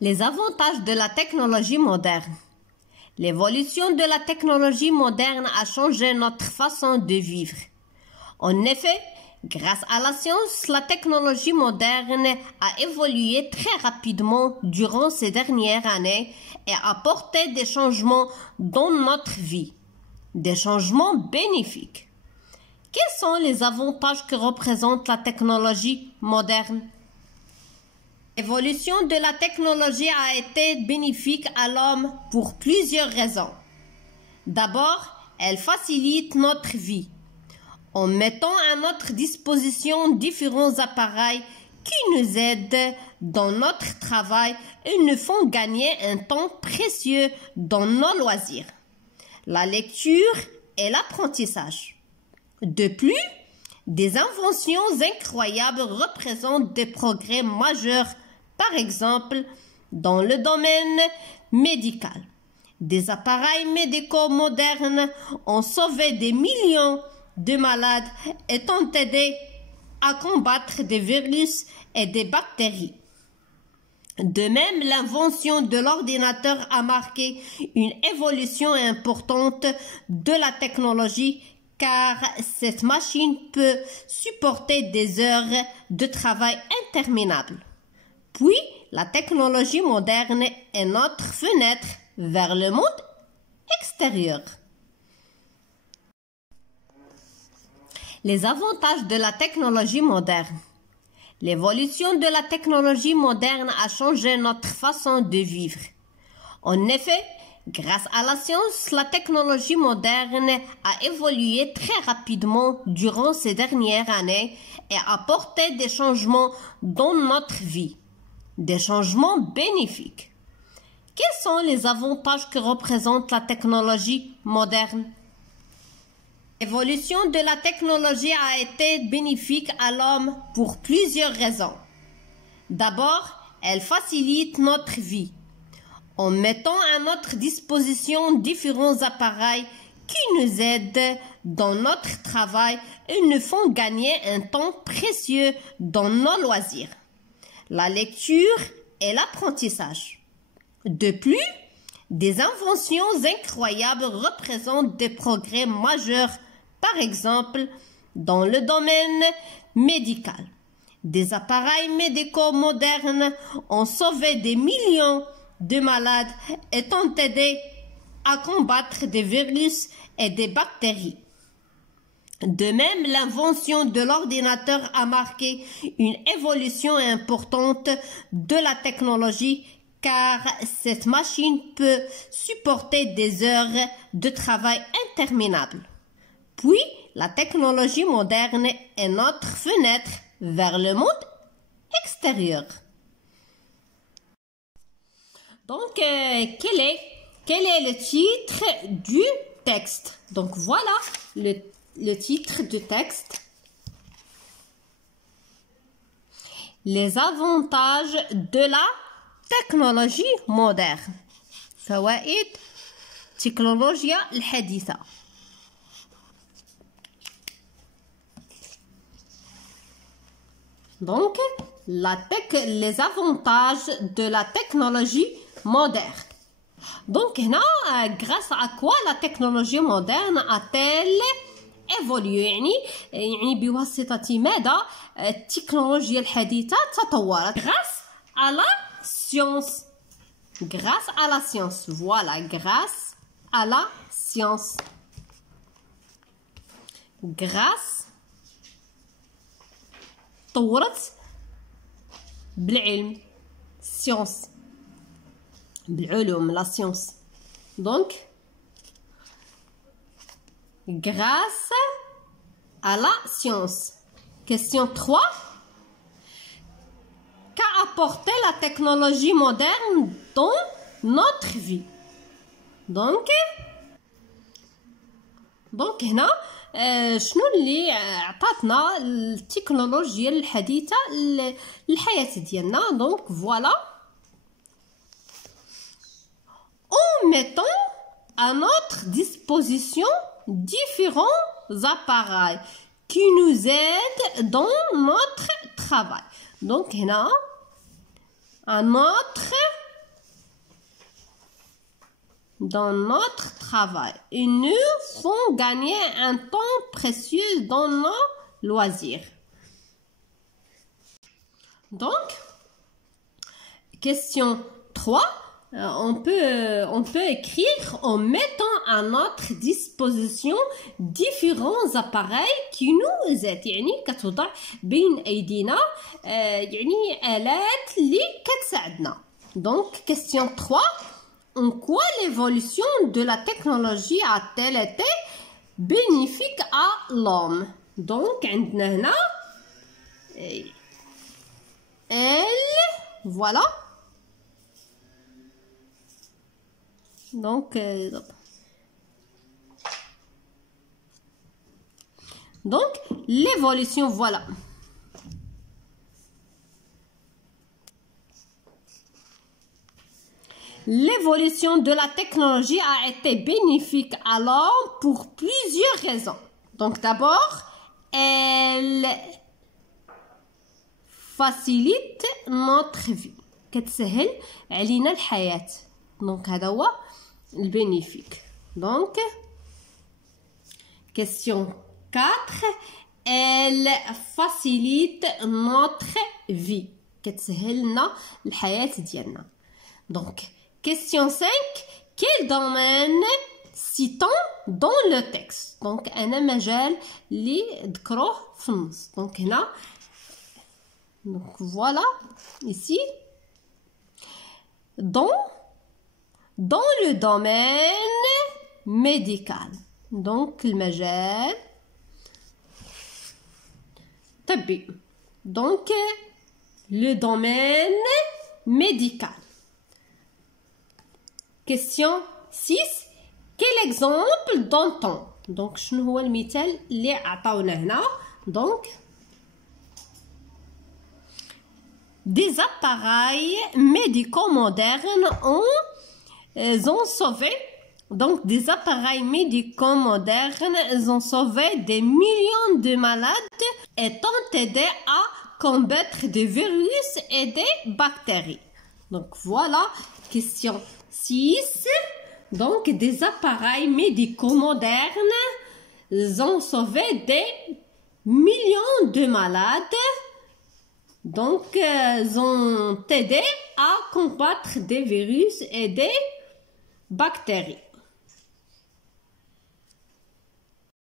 Les avantages de la technologie moderne. L'évolution de la technologie moderne a changé notre façon de vivre. En effet, grâce à la science, la technologie moderne a évolué très rapidement durant ces dernières années et a apporté des changements dans notre vie, des changements bénéfiques. Quels sont les avantages que représente la technologie moderne? L'évolution de la technologie a été bénéfique à l'homme pour plusieurs raisons. D'abord, elle facilite notre vie. En mettant à notre disposition différents appareils qui nous aident dans notre travail et nous font gagner un temps précieux dans nos loisirs, la lecture et l'apprentissage. De plus, des inventions incroyables représentent des progrès majeurs, par exemple dans le domaine médical. Des appareils médicaux modernes ont sauvé des millions de malades et ont aidé à combattre des virus et des bactéries. De même, l'invention de l'ordinateur a marqué une évolution importante de la technologie car cette machine peut supporter des heures de travail interminables. Puis, la technologie moderne est notre fenêtre vers le monde extérieur. Les avantages de la technologie moderne. L'évolution de la technologie moderne a changé notre façon de vivre. En effet, grâce à la science, la technologie moderne a évolué très rapidement durant ces dernières années et a apporté des changements dans notre vie, des changements bénéfiques. Quels sont les avantages que représente la technologie moderne? L'évolution de la technologie a été bénéfique à l'homme pour plusieurs raisons. D'abord, elle facilite notre vie. En mettant à notre disposition différents appareils qui nous aident dans notre travail et nous font gagner un temps précieux dans nos loisirs, la lecture et l'apprentissage. De plus, des inventions incroyables représentent des progrès majeurs, par exemple dans le domaine médical. Des appareils médicaux modernes ont sauvé des millions de malades et ont aidé à combattre des virus et des bactéries. De même, l'invention de l'ordinateur a marqué une évolution importante de la technologie car cette machine peut supporter des heures de travail interminables. Puis, la technologie moderne est notre fenêtre vers le monde extérieur. Donc, quel est le titre du texte? Donc, voilà le titre du texte. Les avantages de la technologie moderne. فوائد التكنولوجيا الحديثة. Donc, les avantages de la technologie moderne. Donc, grâce à quoi la technologie moderne a-t-elle évolué؟ يعني بواسطة ماذا التكنولوجيا الحديثة تطورت؟ Grâce à la science. Grâce à la science. Voilà, grâce à la science. Grâce طورت بالعلم science بالعلوم la science. Donc grâce à la science. Question 3. Qu'a apporté la technologie moderne dans notre vie? Donc هنا شنو اللي عطاتنا التكنولوجيا الحديثة للحياة ديالنا؟ Donc voilà. En mettant à notre disposition différents appareils qui nous aident dans notre travail. Donc هنا à notre dans notre travail et nous font gagner un temps précieux dans nos loisirs. Donc, question 3, on peut écrire en mettant à notre disposition différents appareils qui nous aident. يعني كتوضع بين أيدينا يعني آلات اللي كتساعدنا. Donc, question 3. En quoi l'évolution de la technologie a-t-elle été bénéfique à l'homme? Donc, عندنا هنا elle, voilà. Donc l'évolution, voilà. L'évolution de la technologie a été bénéfique à l'homme pour plusieurs raisons. Donc d'abord, elle facilite notre vie. كتسهل علينا الحياة. Donc هذا هو البينيفيك. Donc question 4, elle facilite notre vie. كتسهل لنا الحياة ديالنا. Donc question 5, quel domaine citons dans le texte? Donc أنا مجال اللي ذكروه في النص. Donc هنا donc voilà ici dans le domaine médical. Donc المجال طبي. Donc le domaine médical. Question 6, quel exemple donne-t-on? Donc شنو هو المثال اللي عطاونا هنا؟ Donc des appareils médicaux modernes ont sauvé. Donc, des appareils médicaux modernes ont sauvé des millions de malades et ont aidé à combattre des virus et des bactéries. Donc, voilà, question 6. Donc, des appareils médicaux modernes ont sauvé des millions de malades. Donc, ont aidé à combattre des virus et des bactéries.